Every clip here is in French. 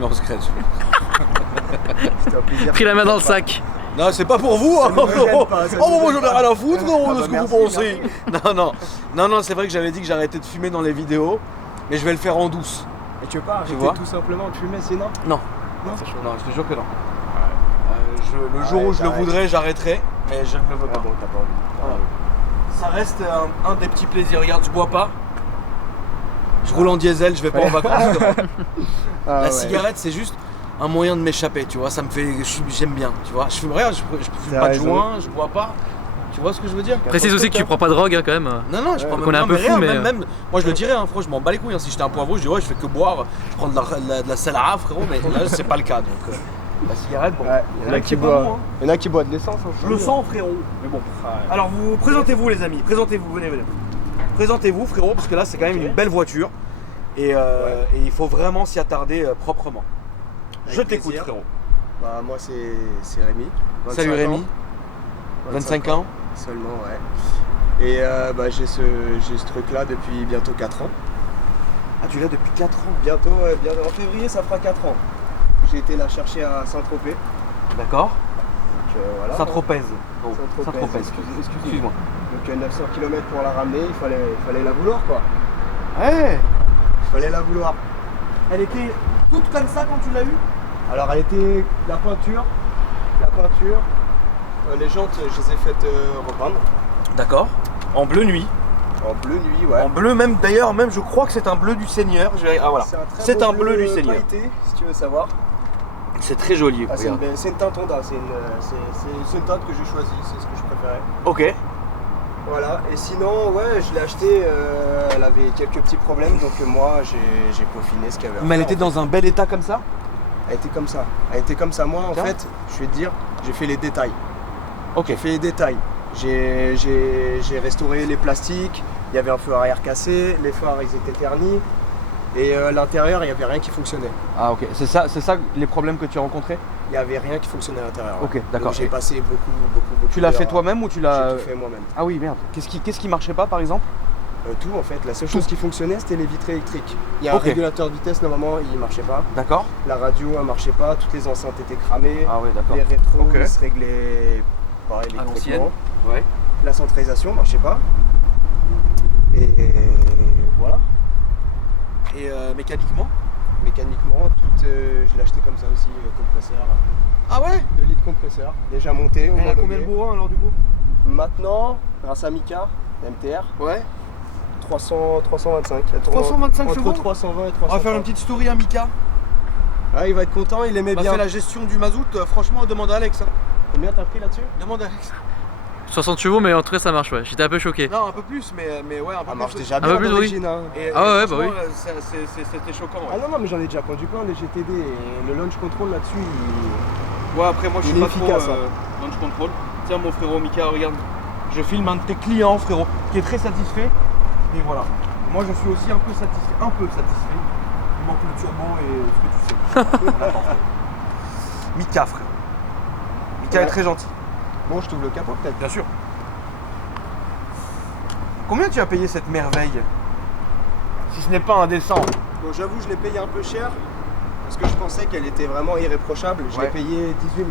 filmer en secret. Pris la main dans le sac. Non, c'est pas pour vous. Hein. Moi j'en ai rien à foutre, Ah, de ce que vous pensez. Non, c'est vrai que j'avais dit que j'arrêtais de fumer dans les vidéos, mais je vais le faire en douce. Et tu veux pas arrêter tout simplement de fumer sinon? Non, je te jure que non. Le jour où je le voudrais, j'arrêterai, mais je ne le veux pas. Bon, t'as pas envie. Voilà. Ça reste un des petits plaisirs. Regarde, je bois pas. Je roule en diesel, je vais pas en vacances. La cigarette, c'est juste un moyen de m'échapper, tu vois. Ça me fait, j'aime bien, tu vois. Je fume rien, je fume pas de joint, je bois pas. Tu vois ce que je veux dire? Précise aussi que tu prends pas de drogue hein, quand même. Non, je prends on est un peu fou, mais même, moi je le dirais, hein, franchement, je m'en bats les couilles. Hein. Si j'étais un poivreau, je dis ouais, je fais que boire, je prends de la Salara, frérot, mais là c'est pas le cas. Donc la cigarette, bon. Il y en a qui boivent. Il y en a qui boivent de l'essence. Je le sens, frérot. Mais bon. Alors vous présentez-vous, les amis. Présentez-vous, venez. Présentez-vous, frérot, parce que là c'est quand même une belle voiture et il faut vraiment s'y attarder proprement. Je t'écoute, frérot. Bah moi c'est Rémi. Salut Rémi. 25 ans. Seulement, ouais. Et j'ai ce truc là depuis bientôt 4 ans. Ah, tu l'as depuis 4 ans? Bientôt, en février ça fera 4 ans. J'ai été la chercher à Saint-Tropez. D'accord. Voilà. Saint-Tropez. Oh, Saint-Tropez, excuse-moi. Donc 900 km pour la ramener, il fallait la vouloir quoi. Ouais. Il fallait la vouloir. Elle était toute comme ça quand tu l'as eue? Alors elle était la peinture. Les jantes, je les ai faites repeindre. D'accord. En bleu nuit. En bleu nuit, ouais. En bleu même, d'ailleurs, même je crois que c'est un bleu du Seigneur. Ah voilà. C'est un bleu du Seigneur. Pailleté, si tu veux savoir. C'est très joli. Ah, c'est une teinte Honda, c'est une teinte que j'ai choisie, c'est ce que je préférais. Ok. Voilà, et sinon, ouais, je l'ai acheté, elle avait quelques petits problèmes, donc moi j'ai peaufiné ce qu'il y avait à Mais elle faire, était dans un bel état comme ça? Elle était comme ça. Elle était comme ça. Moi, en fait, je vais te dire, j'ai fait les détails. Ok. J'ai fait les détails. J'ai restauré les plastiques, il y avait un feu arrière cassé, les phares ils étaient ternis, et à l'intérieur il n'y avait rien qui fonctionnait. Ah ok, c'est ça les problèmes que tu as rencontrés? Il n'y avait rien qui fonctionnait à l'intérieur. Ok, d'accord. J'ai passé beaucoup. Tu l'as fait toi-même ou tu l'as... J'ai tout fait moi-même. Ah oui, merde. Qu'est-ce qui marchait pas par exemple? Tout en fait, la seule chose qui fonctionnait c'était les vitres électriques. Il y a un régulateur de vitesse, normalement il marchait pas. D'accord. La radio elle marchait pas, toutes les enceintes étaient cramées. Ah ouais, d'accord. Les rétros ils se réglaient pareil électriquement. Ouais. La centralisation marchait pas. Et voilà. Et mécaniquement? Mécaniquement, je l'ai acheté comme ça aussi, compresseur. Ah ouais? 2 litres compresseur, déjà monté. Elle a combien de bourrins alors du coup? Maintenant, grâce à Mika, MTR, ouais. 325. 325 chevaux? Entre 320 et 330. On va faire une petite story à Mika. Ah, il va être content, il aimait bien. bien. On a fait la gestion du mazout, franchement, demande à Alex. Hein. Combien t'as pris là-dessus? Demande à Alex. 60 chevaux, mais en tout cas ça marche, ouais. J'étais un peu choqué. Non, un peu plus, mais ouais, un peu Ça marche plus. déjà bien d'origine. Hein. Ah ouais, bah oui. C'était choquant. Ouais. Ah non, mais j'en ai déjà conduit plein les GTD et le launch control là-dessus, Ouais, après moi je suis pas efficace, trop launch control. Tiens mon frérot Mika, regarde. Je filme un de tes clients, frérot, qui est très satisfait. Et voilà. Moi je suis aussi un peu satisfait. Il manque le turbo et ce que tu sais. Mika, frère. Mika est très gentil. Bon, je t'ouvre le capot peut-être. Bien sûr. Combien tu as payé cette merveille? Si ce n'est pas indécent. Bon, j'avoue, je l'ai payé un peu cher parce que je pensais qu'elle était vraiment irréprochable. Je l'ai payé 18 000.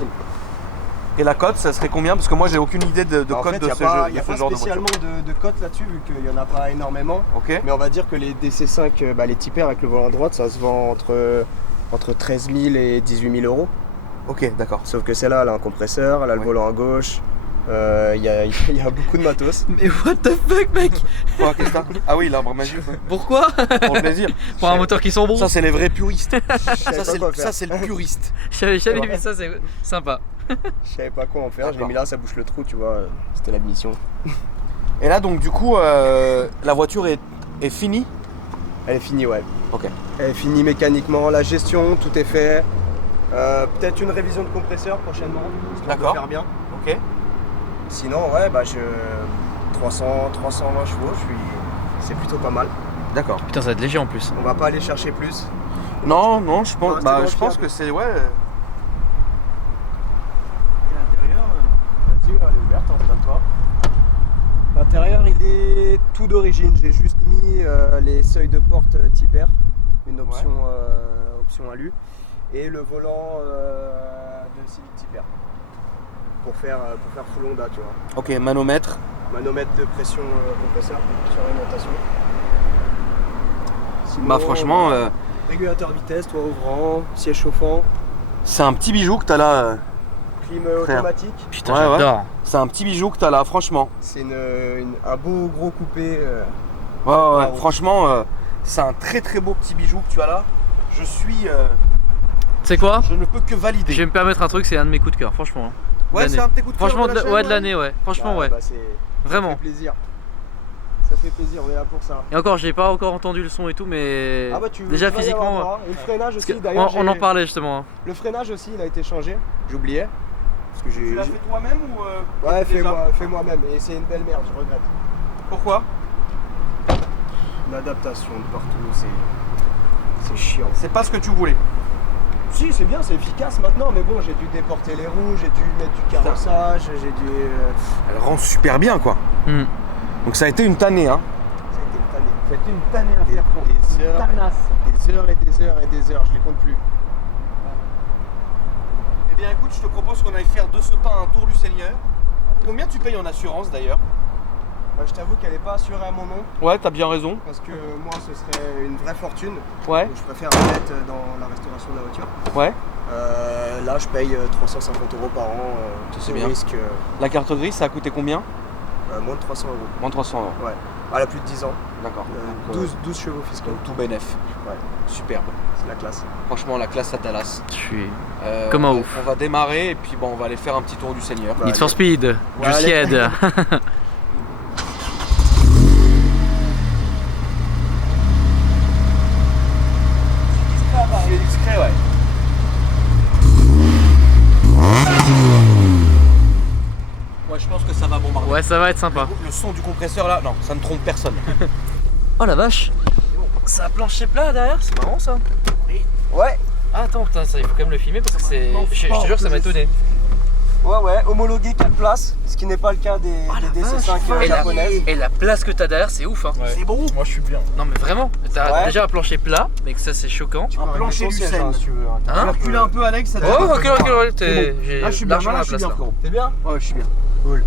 Et la cote, ça serait combien? Parce que moi j'ai aucune idée de cote de ce genre de voiture. Il n'y a pas spécialement de cote là-dessus vu qu'il n'y en a pas énormément. Ok. Mais on va dire que les DC5, les Tipper avec le volant droite, ça se vend entre 13 000 et 18 000 euros. Ok, d'accord. Sauf que celle-là, elle a un compresseur, elle a le volant à gauche, il y a beaucoup de matos. Mais what the fuck, mec? Quoi, qu'est-ce que t'as? Ah oui, l'arbre magique. Pourquoi? Pour le plaisir. Pour un moteur qui sent bon. Ça, c'est les vrais puristes. Ça, c'est le puriste. J'avais jamais vu ça, c'est sympa. Je savais pas quoi en faire, je l'ai mis là, ça bouche le trou, tu vois, c'était la mission. Et là, donc, du coup, la voiture est finie? Elle est finie, ouais. Ok. Elle est finie mécaniquement, la gestion, tout est fait. Peut-être une révision de compresseur prochainement, d'accord. Faire bien. Ok. Sinon, ouais, 320 chevaux, c'est plutôt pas mal. D'accord. Putain, ça va être léger en plus. On va pas aller chercher plus. Non, je pense que c'est, ouais. Et l'intérieur Vas-y, elle est ouverte, installe-toi. L'intérieur, il est tout d'origine. J'ai juste mis les seuils de porte Tipper, une option, option alu. et le volant de Civic Type R. Pour faire full Honda, tu vois. Ok, manomètre. Manomètre de pression compresseur sur alimentation. Sinon, Bah franchement, régulateur de vitesse, toit ouvrant, siège chauffant, c'est un petit bijou que t'as là. clim Frère. automatique. Putain, Ouais, ouais. j'adore. C'est un petit bijou que t'as là, franchement. C'est un beau gros coupé. Ouais, ouais, Bravo. franchement, c'est un très très beau petit bijou que tu as là. Je suis. Tu sais quoi? Je ne peux que valider. Je vais me permettre un truc, c'est un de mes coups de cœur, franchement. Ouais, l'année. c'est un de tes coups de cœur Franchement, de la chaîne, ouais, de l'année, ouais. Franchement, ouais. Bah, ça Vraiment. fait plaisir. Ça fait plaisir, on est là pour ça. Et encore, j'ai pas encore entendu le son et tout, mais Ah bah tu déjà tu vas y physiquement. avoir droit. Et le freinage parce que aussi, d'ailleurs. on en parlait justement. Hein. Le freinage aussi, il a été changé. J'oubliais. Parce que Tu l'as fait toi-même ou Ouais, déjà fais moi-même. Et c'est une belle merde, je regrette. Pourquoi? L'adaptation de partout, c'est chiant. C'est pas ce que tu voulais. Si, c'est bien, c'est efficace maintenant, mais bon, j'ai dû déporter les roues, j'ai dû mettre du carrossage, j'ai dû. Elle rend super bien quoi. Hmm. Donc ça a été une tannée hein. Ça a été une tannée. Ça a été une tannée à faire pour Des heures, des heures et des heures et des heures, je les compte plus. Eh bien écoute, je te propose qu'on aille faire de ce pas un tour du Seigneur. Combien tu payes en assurance d'ailleurs? Bah, je t'avoue qu'elle n'est pas assurée à mon nom, Ouais, t'as bien raison. parce que moi, ce serait une vraie fortune. Ouais, Donc je préfère la mettre dans la restauration de la voiture. ouais. Là, je paye 350 € par an. C'est au bien. risque La carte grise, ça a coûté combien? moins de 300 €. Moins de 300 euros. Ouais. Elle a plus de 10 ans. D'accord. 12 chevaux fiscaux. Donc tout bénef. Ouais, Superbe. c'est la classe. Franchement, la classe à Dallas. Je suis. Comme un on va- ouf. On va démarrer et puis bon, on va aller faire un petit tour du Seigneur. Bah, Need for allez. Speed, Ouais, Juicy allez. Head. C'est discret, ouais. Ouais, je pense que ça va bombarder. Ouais, ça va être sympa. Le son du compresseur là, non, ça ne trompe personne. Oh la vache. Ça a plancher plat derrière, c'est marrant ça. Ouais, Ah attends, putain, ça, il faut quand même le filmer parce que c'est. Je te jure que ça m'a étonné. ouais, homologué 4 places, ce qui n'est pas le cas des DC5 Et la, japonaises. et la place que t'as derrière, c'est ouf hein. C'est beau. Moi je suis bien. Non mais vraiment, t'as Ouais. déjà un plancher plat, mais que ça c'est choquant. Tu peux Un régler plancher ton siège, Lucerne. hein, si tu veux. Tu Hein vas reculer un peu, Alex. Ça te Oh, fait un peu ok, voir. j'ai Là, je suis bien, largement là, la je suis place bien, là. frérot. T'es bien? Ouais, je suis bien. Cool.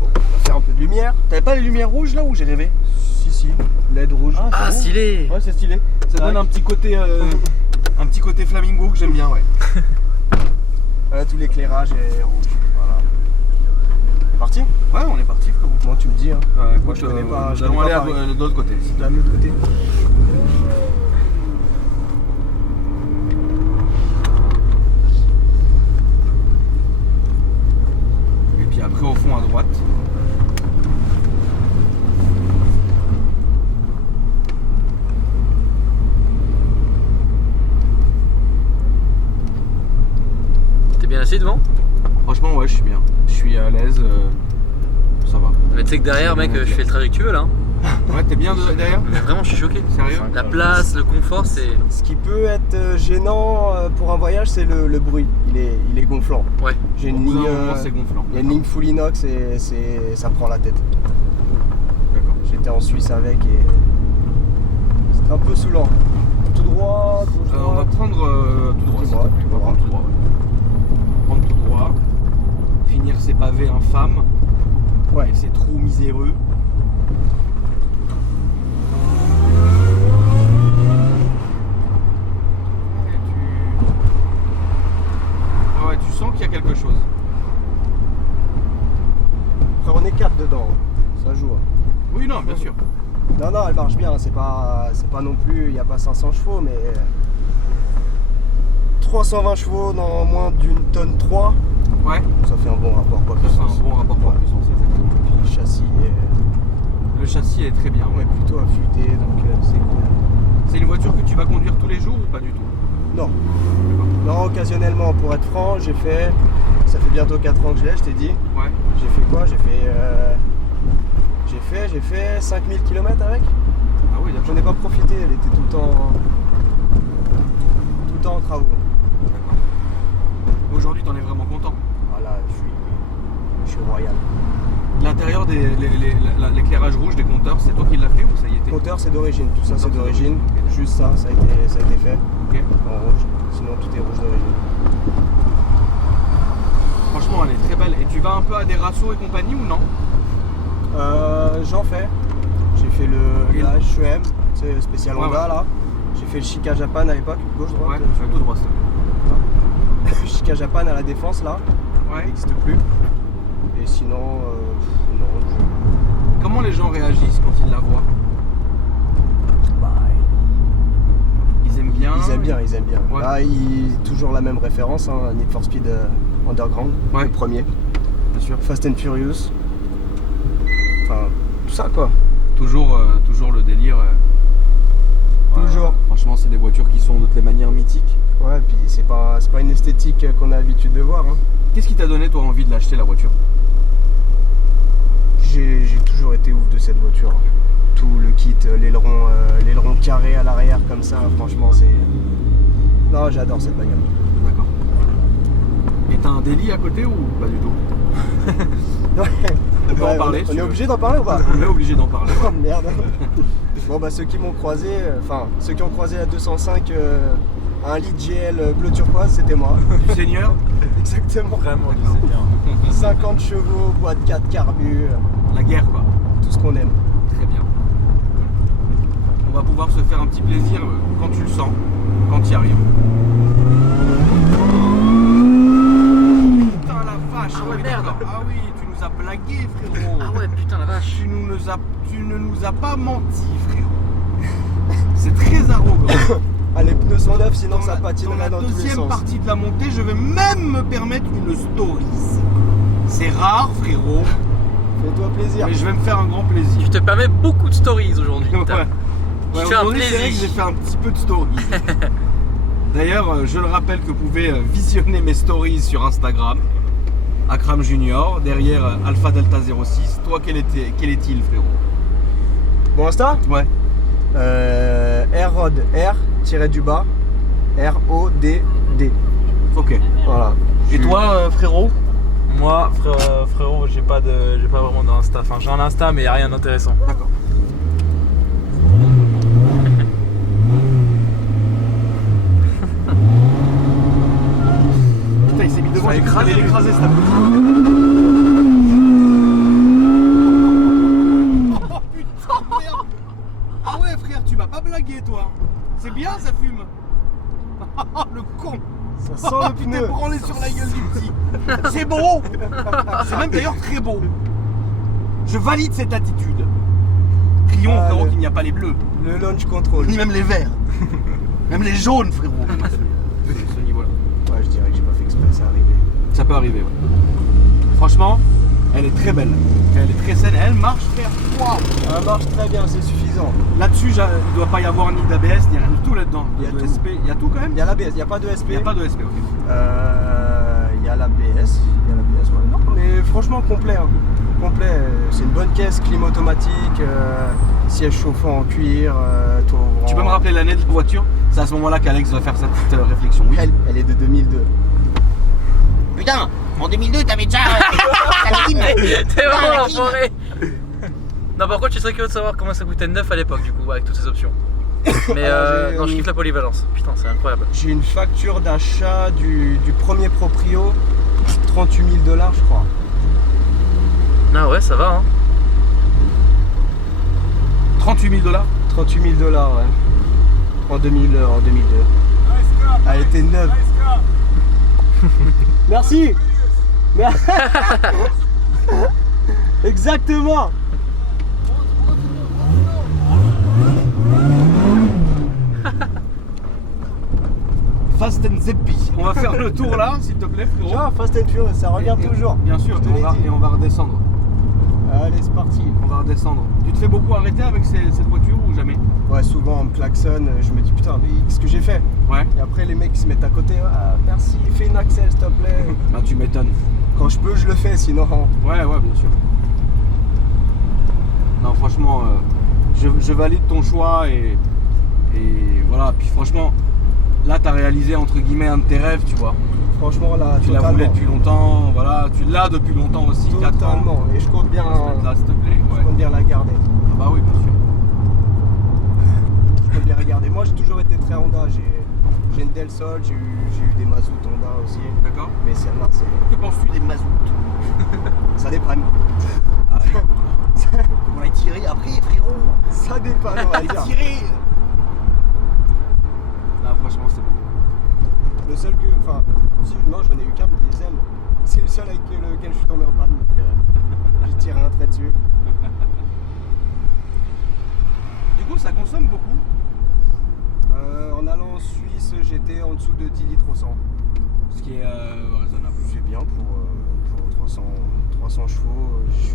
Bon, on va faire un peu de lumière. T'avais pas les lumières rouges là où j'ai rêvé? Si, LED rouge. Ah stylé. Ouais, c'est stylé. Ça donne un petit côté flamingo que j'aime bien, ouais. Voilà, tout l'éclairage est rouge. Voilà. C'est parti? Ouais, on est parti, frérot. Moi, tu me dis, hein. Écoute, Moi, je connais pas- je nous allons connais aller pas Paris. de l'autre côté. De l'autre côté. Et puis après, au fond, à droite. T'es bien assis devant? Franchement, ouais, je suis bien. Je suis à l'aise. Ça va. Mais tu sais que derrière mec, je fais le trajet que tu veux là. Ouais, t'es bien derrière? Mais vraiment je suis choqué. Sérieux? La place, le confort, c'est. Ce qui peut être gênant pour un voyage, c'est le bruit. Il est gonflant. Ouais. J'ai Au une bout d'un ligne. moment, c'est gonflant. Il y a une ligne full inox et ça prend la tête. D'accord. J'étais en Suisse avec et c'était un peu saoulant. Tout droit, tout On va droit. prendre tout droit. Tout droit, s'il te plaît. tout On va prendre tout droit. Ouais. Prendre tout droit. Finir ces pavés infâmes. Ouais. Et ces trous miséreux. Ouais, tu sens qu'il y a quelque chose. Après, on est 4 dedans. Ça joue. Oui, non, bien sûr. Non, elle marche bien. C'est pas non plus. Il n'y a pas 500 chevaux, mais 320 chevaux dans moins d'une tonne 3. Ouais, Ça fait un bon rapport poids c'est puissance. un bon rapport poids-puissance, exactement. Le châssis Le châssis est très bien. est plutôt affûté, donc c'est cool. C'est une voiture que tu vas conduire tous les jours ou pas du tout? Non. Non, occasionnellement, pour être franc, ça fait bientôt 4 ans que je l'ai, je t'ai dit. Ouais. J'ai fait quoi? J'ai fait 5000 km avec. Ah oui, J'en d'accord. ai pas profité, elle était tout le temps en travaux. D'accord. Aujourd'hui, t'en es vraiment content. Voilà, je suis royal. L'intérieur l'éclairage rouge des compteurs, c'est toi qui l'as fait ou ça y était? Compteur, c'est d'origine, tout ça c'est Compteur, c'est d'origine. d'origine, ok. Juste ça a été fait Ok. en rouge. Sinon tout toi à des rassos et compagnie ou non? J'en fais. J'ai fait le HEM, c'est spécial Ouais, Honda ouais. là. J'ai fait le Chica Japan à l'époque, gauche Ouais, droite. tout droit, ça. Chica Japan à la Défense là, il Ouais. n'existe plus. Et sinon, non. Comment les gens réagissent quand ils la voient? Ils aiment bien? Ils aiment bien. Ouais. Là, toujours la même référence, hein, Need for Speed Underground, Ouais. le premier. Bien sûr. Fast and Furious. Enfin, tout ça quoi. Toujours le délire. Toujours. Franchement, c'est des voitures qui sont de toutes les manières mythiques. Ouais, puis c'est pas une esthétique qu'on a l'habitude de voir. Hein. Qu'est-ce qui t'a donné, toi, envie de l'acheter, la voiture? J'ai toujours été ouf de cette voiture. Tout le kit, l'aileron carré à l'arrière comme ça, franchement c'est... Non, j'adore cette bagnole. D'accord. Et t'as un délit à côté ou pas du tout? On peut en parler, si On tu est veux. obligé d'en parler ou pas? On est obligé d'en parler. Oh merde. Bon bah ceux qui m'ont croisé, ceux qui ont croisé la 205 un litre GL bleu turquoise, c'était moi. Du Seigneur? Exactement. Vraiment du Seigneur. 50 chevaux, boîte 4 carbu, La guerre, quoi. tout ce qu'on aime. Très bien. On va pouvoir se faire un petit plaisir quand tu le sens, quand tu y arrives. Putain la vache, Ah ouais, oui, merde. d'accord. Ah oui, tu nous as blagué, frérot. Ah ouais, putain la vache. Tu ne nous as pas menti, frérot. C'est très arrogant. Ah, les pneus sont neufs, sinon Dans ça la patinerait dans tous les deuxième sens. partie de la montée, je vais même me permettre une story. C'est rare, frérot, Fais-toi plaisir. mais je vais me faire un grand plaisir. Tu te permets beaucoup de stories aujourd'hui. Ouais. putain. Ouais, fais un aujourd'hui, c'est vrai que plaisir. j'ai fait un petit peu de story. D'ailleurs, je le rappelle que vous pouvez visionner mes stories sur Instagram. Akram Junior, derrière Alpha Delta 06. Toi, quel est-il, frérot? Bon Insta Ouais. ROD, R-du-bas, R-O-D-D. Ok. Voilà. Et toi, frérot? Moi, frérot, j'ai pas vraiment d'Insta. Enfin, j'ai un Insta, mais y a rien d'intéressant. D'accord. Putain, il s'est mis devant, Ça a j'ai cru qu'il allait écrasé, l'écraser cet abruti. Oh putain, merde. Ah ouais, frère, tu m'as pas blagué, toi. C'est bien, ça fume. Le con. Ça sent Oh, le tu t'es pneu. branlé sur la gueule du petit. C'est beau. C'est même d'ailleurs très beau. Je valide cette attitude. Crions, Ah, frérot, le- qu'il n'y a pas les bleus. Le launch control. Ni même les verts. Même les jaunes, frérot. Ce niveau-là. Ouais, je dirais que j'ai pas fait exprès, ça arrivé. Ça peut arriver, ouais. Franchement, elle est très belle. Elle est très saine. Elle marche, frère. Waouh. Ça marche très bien, c'est suffisant. Là-dessus, il ne doit pas y avoir ni d'ABS, ni rien du tout là-dedans. Il y a De tout. SP. Il y a tout quand même. Il y a l'ABS, il n'y a pas de SP. Il n'y a pas de SP, ok. Il y a l'ABS. Ouais. Non, mais franchement complet. Hein. Complet, c'est une bonne caisse, clim automatique, siège chauffant en cuir, toit ouvrant. Tu peux me rappeler l'année de la voiture? C'est à ce moment-là qu'Alex va faire sa petite réflexion. Oui. Elle est de 2002. Putain, en 2002, t'avais déjà la lime. T'es Ah, vraiment la l'enfoiré. Non, par contre, je serais curieux de savoir comment ça coûtait neuf à l'époque, du coup, avec toutes ces options. Mais Alors, j'ai, non, je kiffe la polyvalence. Putain, c'est incroyable. J'ai une facture d'achat du premier proprio, 38 000 $, je crois. Ah ouais, ça va, hein. 38 000 $. 38 000 $, ouais. En 2002. Elle était neuve. Merci. Exactement. Fast and Zeppy. On va faire le tour là, s'il te plaît, frérot. Genre, Fast and Furious, ça regarde Et- toujours. Bien sûr, Je te et on, l'ai va, dit. et on va redescendre. Allez, c'est parti. On va redescendre. Tu te fais beaucoup arrêter avec cette voiture ou jamais? Ouais, souvent on me klaxonne, je me dis putain, mais qu'est-ce que j'ai fait? Ouais. Et après, les mecs ils se mettent à côté. Ah, merci, fais une accel, s'il te plaît. Bah tu m'étonnes. Quand je peux, je le fais, sinon. Ouais, bien sûr. Non, franchement, je valide ton choix et voilà. Puis franchement, là, t'as réalisé entre guillemets un de tes rêves, tu vois. Franchement, là, Tu la totalement. voulais depuis longtemps, voilà. Tu l'as depuis longtemps aussi, 4 ans. Totalement. Et je compte bien, On va se mettre là, s'il te plaît. je Ouais. compte bien la garder. Ah bah oui, bien sûr. Je compte bien la garder. Moi, j'ai toujours été très Honda. J'ai J'ai une Del Sol, j'ai eu des Mazout Honda aussi. D'accord. Mais celle-là, c'est. Que penses-tu des mazout? Ça dépanne. Ah ouais. On va tirer après, frérot. Ça dépanne, on va dire. Tirer. Non, franchement, c'est bon. Le seul que. Enfin, non, j'en ai eu qu'un des ailes. C'est le seul avec lequel je suis tombé en panne. Donc j'ai tiré un trait dessus. Du coup, ça consomme beaucoup. En allant en Suisse, j'étais en dessous de 10 litres au 100. Ce qui est raisonnable. C'est bien pour 300 chevaux. Je suis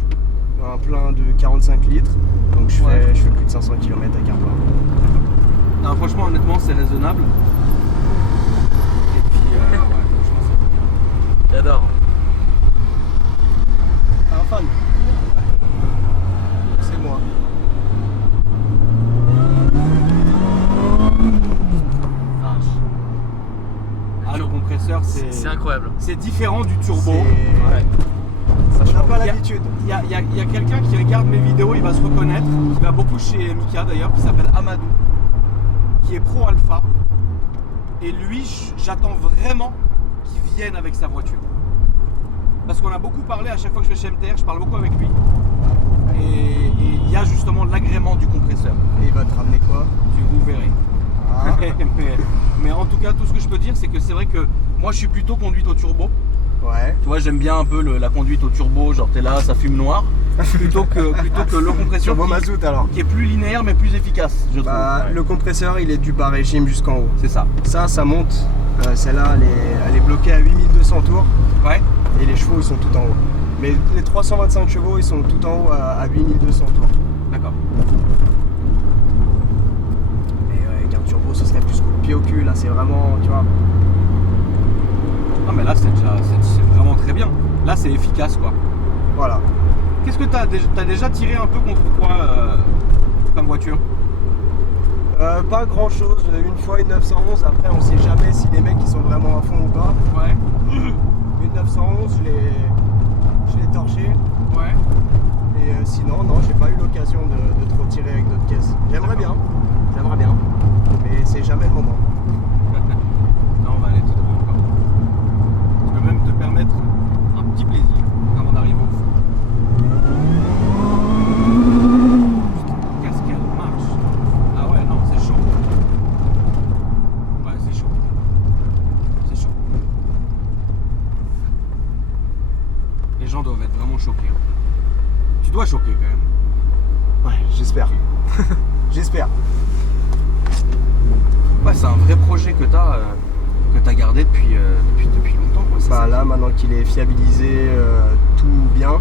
un plein de 45 litres. Donc je fais plus de 500 km avec un plein. Non, franchement, honnêtement, c'est raisonnable. Et puis, ouais, franchement, c'est bien. J'adore. Un fan. C'est moi. Ah, le compresseur, C'est incroyable. c'est différent du turbo. C'est- Ouais. Ça On n'a change. pas l'habitude. Il y a quelqu'un qui regarde mes vidéos, il va se reconnaître, qui va beaucoup chez Mika d'ailleurs, qui s'appelle Amadou, qui est pro alpha. Et lui, j'attends vraiment qu'il vienne avec sa voiture. Parce qu'on a beaucoup parlé, à chaque fois que je vais chez MTR, je parle beaucoup avec lui. Et il y a justement l'agrément du compresseur. Et il va te ramener quoi? Vous verrez. Ah. mais en tout cas, tout ce que je peux dire, c'est que c'est vrai que moi, je suis plutôt conduite au turbo. Ouais. Tu vois, j'aime bien un peu la conduite au turbo, genre t'es là, ça fume noir, plutôt que le compresseur Turbo mazout alors. qui est plus linéaire mais plus efficace, je trouve. Bah, Ouais. le compresseur il est du bas régime jusqu'en haut. C'est ça. Ça monte. Celle-là elle est bloquée à 8200 tours Ouais. et les chevaux ils sont tout en haut. Mais les 325 chevaux ils sont tout en haut à 8200 tours. D'accord. Et avec un turbo ce serait plus coup de pied au cul. Là c'est vraiment, tu vois. Ah mais là c'est vraiment très bien. Là c'est efficace quoi. Voilà. Qu'est-ce que t'as déjà tiré un peu contre quoi comme voiture? Pas grand chose. Une fois une 911. Après on sait jamais si les mecs ils sont vraiment à fond ou pas. Ouais. Une 911 je l'ai torché. Ouais. Et sinon, non, j'ai pas eu l'occasion de trop tirer avec d'autres caisses. J'aimerais bien, mais c'est jamais le moment. Là on va aller tout droit encore. Tu peux même te permettre un petit plaisir avant d'arriver au fond. Qu'est-ce qu'elle marche? Ah ouais, non, c'est chaud. Ouais, c'est chaud. C'est chaud. Les gens doivent être vraiment choqués. Hein. Tu dois choquer quand même. Ouais, j'espère. J'espère. Ouais, c'est un vrai projet que t'as gardé depuis longtemps. Quoi. Bah là, maintenant qu'il est fiabilisé, tout bien,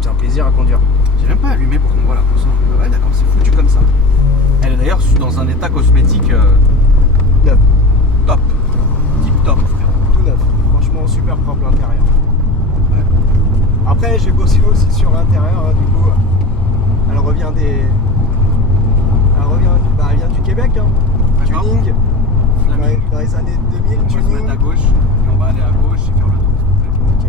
c'est un plaisir à conduire. J'ai même pas allumé pour qu'on voit la console. Ouais, d'accord, c'est foutu comme ça. Elle est d'ailleurs dans un état cosmétique Neuf, top. Tip top, frérot. tout neuf. Franchement, super propre l'intérieur. Ouais. Après, j'ai bossé aussi sur l'intérieur, hein, du coup. Elle vient du Québec, hein. D'accord. Tuning. Flaming. Dans les années 2000, On va se tuning. mettre à gauche et on va aller à gauche et faire le tour. Ok.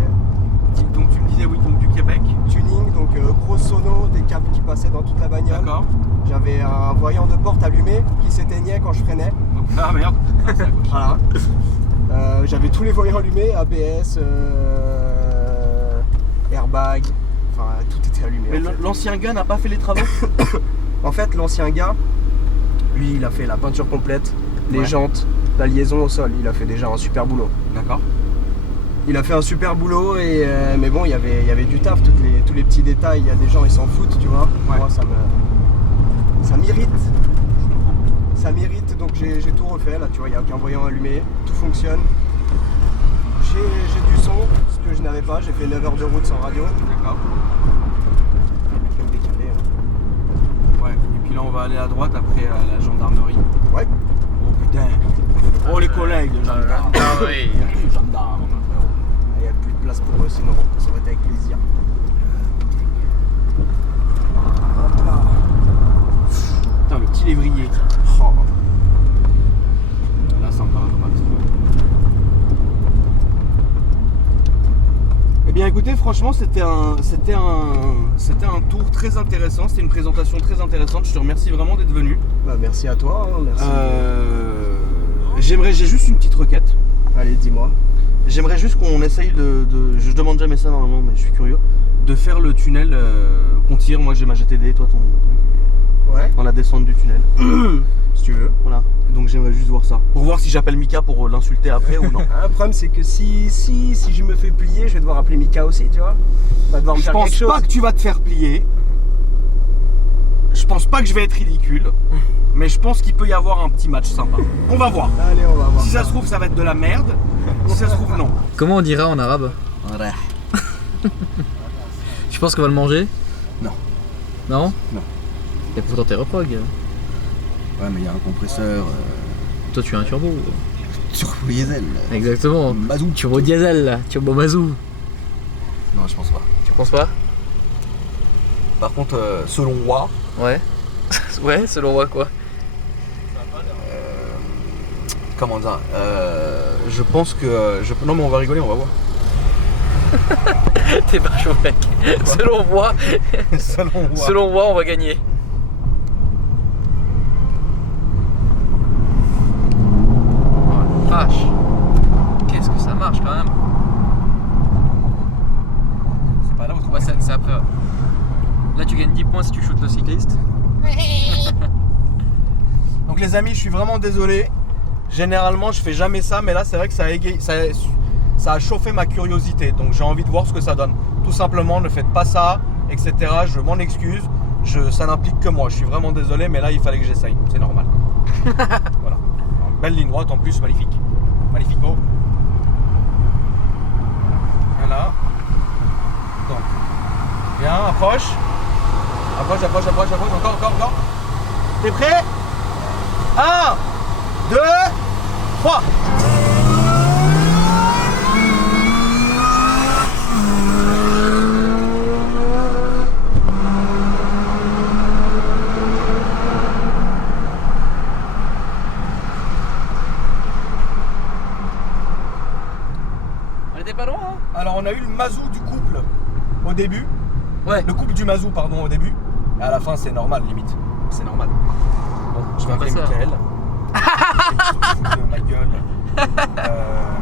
Donc tu me disais oui, donc du Québec. Tuning, donc grosse sono, des câbles qui passaient dans toute la bagnole. D'accord. J'avais un voyant de porte allumé qui s'éteignait quand je freinais. Donc, ah merde. Ah, c'est à gauche. Voilà. J'avais tous les voyants allumés, ABS, airbag, enfin tout était allumé. Mais en fait. l'ancien gars n'a pas fait les travaux. En fait, l'ancien gars, lui, il a fait la peinture complète, les Ouais. jantes, la liaison au sol. Il a fait déjà un super boulot. D'accord. Il a fait un super boulot, mais bon, il y avait du taf, tous les petits détails. Il y a des gens, ils s'en foutent, tu vois. Ouais. Moi, ça m'irrite. Ça m'irrite, donc j'ai tout refait. Là, tu vois, il n'y a aucun voyant allumé, tout fonctionne. J'ai du son, ce que je n'avais pas. J'ai fait 9 heures de route sans radio. D'accord. Je vais me décaler. Hein. Ouais. Et puis là on va aller à droite après à la gendarmerie. Ouais. Oh putain. Oh les collègues de gendarmes. Ah oui. Les gendarmes. Il n'y a plus de place pour eux, sinon ça aurait été avec plaisir. Hop là. Putain le petit lévrier. Oh. Là c'est encore à droite. Eh bien écoutez, franchement c'était un tour très intéressant, c'était une présentation très intéressante, je te remercie vraiment d'être venu. Bah, merci à toi, hein, merci. j'ai juste une petite requête. Allez, dis-moi. J'aimerais juste qu'on essaye je demande jamais ça normalement, mais je suis curieux, de faire le tunnel qu'on tire. Moi j'ai ma GTD, toi ton truc, Ouais. dans la descente du tunnel. Si tu veux. Voilà. Donc j'aimerais juste voir ça. Pour voir si j'appelle Mika pour l'insulter après ou non. Le problème, c'est que si je me fais plier, je vais devoir appeler Mika aussi, tu vois. Il va devoir me Je faire quelque pense chose. pas que tu vas te faire plier. Je pense pas que je vais être ridicule. Mais je pense qu'il peut y avoir un petit match sympa. On va voir. Allez, on va voir. Si ça se trouve, ça va être de la merde. Si ça se trouve, non. Comment on dira en arabe? Tu penses qu'on va le manger? Non. Non? Non. Y'a pourtant tes reprog. Ouais, mais il y a un compresseur. Toi tu as un turbo. Turbo diesel. Exactement. Mazout. Turbo diesel, turbo mazou. Non, je pense pas. Tu penses pas? Par contre, selon moi, Ouais. Ouais, selon moi quoi? comment dire, je pense que. Non, mais on va rigoler, on va voir. T'es pas chaud mec. Selon moi, selon moi. on va gagner. Oh la vache. Qu'est-ce que ça marche quand même. C'est pas là où Ouais, c'est après. Ouais. Là tu gagnes 10 points si tu shootes le cycliste. Donc les amis, je suis vraiment désolé. Généralement, je fais jamais ça, mais là, c'est vrai que ça a chauffé ma curiosité. Donc j'ai envie de voir ce que ça donne. Tout simplement, ne faites pas ça, etc. Je m'en excuse. Ça n'implique que moi. Je suis vraiment désolé, mais là, il fallait que j'essaye. C'est normal. Voilà. Belle ligne droite en plus, magnifique. Magnifico. Voilà. Donc, bien, approche. Approche. Encore. T'es prêt? 1, 2, 3. On était pas loin hein. Alors on a eu le mazou du couple au début. Ouais. Le couple du mazou, pardon, au début. Et à la fin, c'est normal, limite. C'est normal. Bon, je vais appeler ça. Michael. Qui se fout de ma gueule.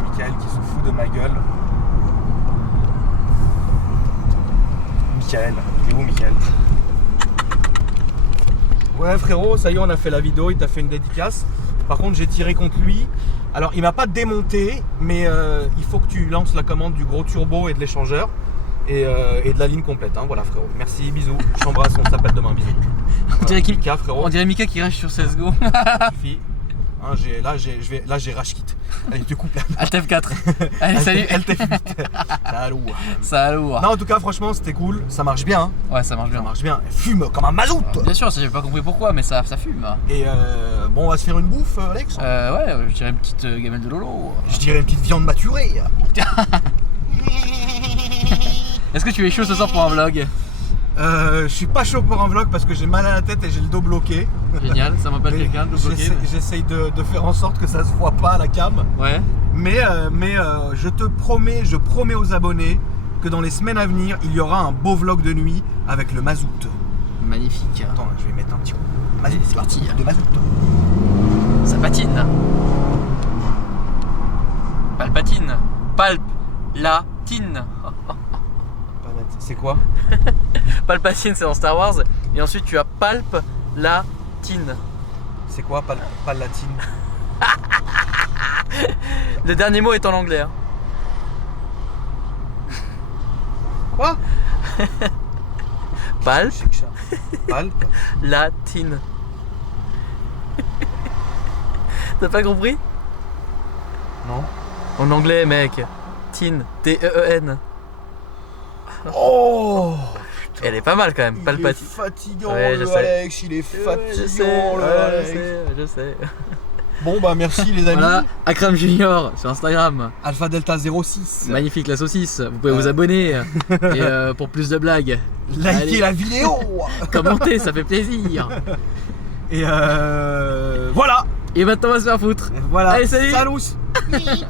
Michael qui se fout de ma gueule. Michael. Il est où, Michael? Ouais, frérot, ça y est, on a fait la vidéo. Il t'a fait une dédicace. Par contre, j'ai tiré contre lui. Alors, il m'a pas démonté, mais il faut que tu lances la commande du gros turbo et de l'échangeur. Et de la ligne complète, hein. Voilà frérot. Merci, bisous. Je t'embrasse, on s'appelle demain, bisous. On dirait qu'il- Mika, frérot. On dirait Mika qui rage sur CSGO. Suffit. Hein, là j'ai rage quitte. Allez, tu coupes là. Alt F4. Allez, salut. Salut. Salut. Non, en tout cas, franchement, c'était cool. Ça marche bien. Hein. Ouais, ça marche bien. Ça marche bien. Fume comme un mazout. Bien sûr, ça j'ai pas compris pourquoi, mais ça fume. Et bon, on va se faire une bouffe, Alex. Ouais, je dirais une petite gamelle de Lolo. Je dirais une petite viande maturée. Est-ce que tu es chaud ce soir pour un vlog? Je suis pas chaud pour un vlog parce que j'ai mal à la tête et j'ai le dos bloqué. Génial, ça m'appelle Mais quelqu'un de nous bloquer. J'essaye de faire en sorte que ça se voit pas à la cam. Ouais. Mais je promets aux abonnés que dans les semaines à venir, il y aura un beau vlog de nuit avec le mazout. Magnifique. Attends, je vais mettre un petit coup. Mazout, C'est parti. de mazout. Ça patine. Palpatine. Palplatine. C'est quoi? Palpatine, c'est dans Star Wars. Et ensuite, tu as Palplatine. C'est quoi palatine? Le dernier mot est en anglais. Hein. Quoi? Palp. C'est que ça. Palp. Latine. T'as pas compris? Non. En anglais, mec. Tin. T-E-E-N. Oh, Elle est pas mal quand même. il est Palpatine. fatigant Ouais, je le sais. Alex, il est fatigant le Alex. je sais. Bon bah merci les amis. Voilà, Akram Junior sur Instagram. Alpha Delta 06. Magnifique la saucisse. Vous pouvez vous abonner. Et pour plus de blagues, Likez allez. la vidéo. commentez, ça fait plaisir. Et voilà. Et maintenant on va se faire foutre. Voilà. Allez, salut. Salut.